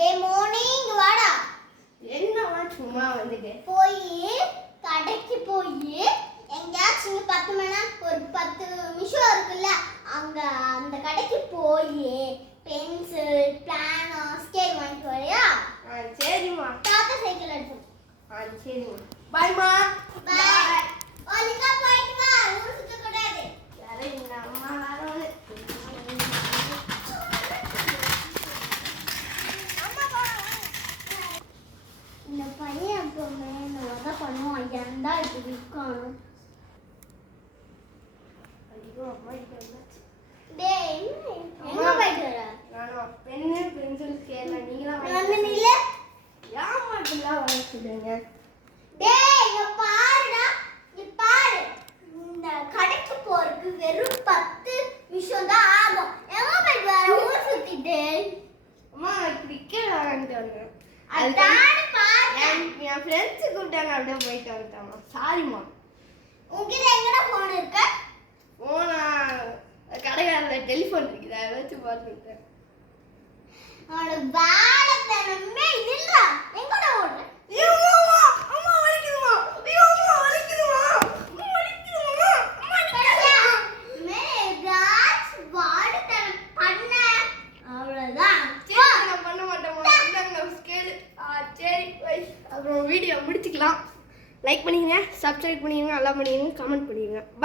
டேய் மோனி இங்க வாடா. என்னவா சும்மா வந்துட்டு போய் கடைக்கு போய் எங்கயாச்சும் 10 மணி ஒரு 10 நிமிஷம் இருக்குல்ல அங்க அந்த கடைக்கு போய் பென்சில் பிளானோ ஸ்கேல் வாங்கிட்டு வரியா? சரிம்மா. தாத்தா சைக்கிள் எடுத்து. சரிம்மா. பாய்மா. பாய். ஒழுங்கா போயிட்டு வா. ஊர் சுத்த கூடாது. யாரே இந்த அம்மா வரோது. இந்த பையன் எப்பவுமே இந்த உத பண்ணுவான். ஏன்டா இப்படி இருக்கானு? ஐயோ அம்மா இது என்னாச்சு? டேய் எங்க போயிட்டு வர? நான் பென்னு பென்சில் ஸ்கேல் நீங்களாம் வந்து நில்லு. ஏம்மா இப்படிலாம் வாங்கிடுங்க? டேய் இங்க பாருடா. நீ பாரு. இந்த கடைக்கு போறதுக்கு வெறும் 10 நிமிஷம் தான் ஆகும். எங்க போயிட்டு வர? ஊர் சுத்திட்டு. அம்மா கிரிக்கெட் வாங்கிட்டு வந்தேன். அதானே பாரு. என் ஃப்ரெண்ட்ஸ் கூப்பிட்டாங்க அப்படியே போயிட்டு வந்துட்டாமா. சாரிம்மா. உன்கிட்ட எங்கடா போன் இருக்கு? போனா கடைக்காரல டெலிஃபோன் இருக்குது அதை வச்சு பார்த்துட்டேன். அவனோட வேலைத்தனமே இல்ல. எங்கடா ஓடுற? வீடியோ முடிச்சுக்கலாம். லைக் பண்ணிக்கங்க, சப்ஸ்கிரைப் பண்ணிக்கங்க, எல்லாம் பண்ணிக்கங்க, கமெண்ட் பண்ணிக்கங்க. பை.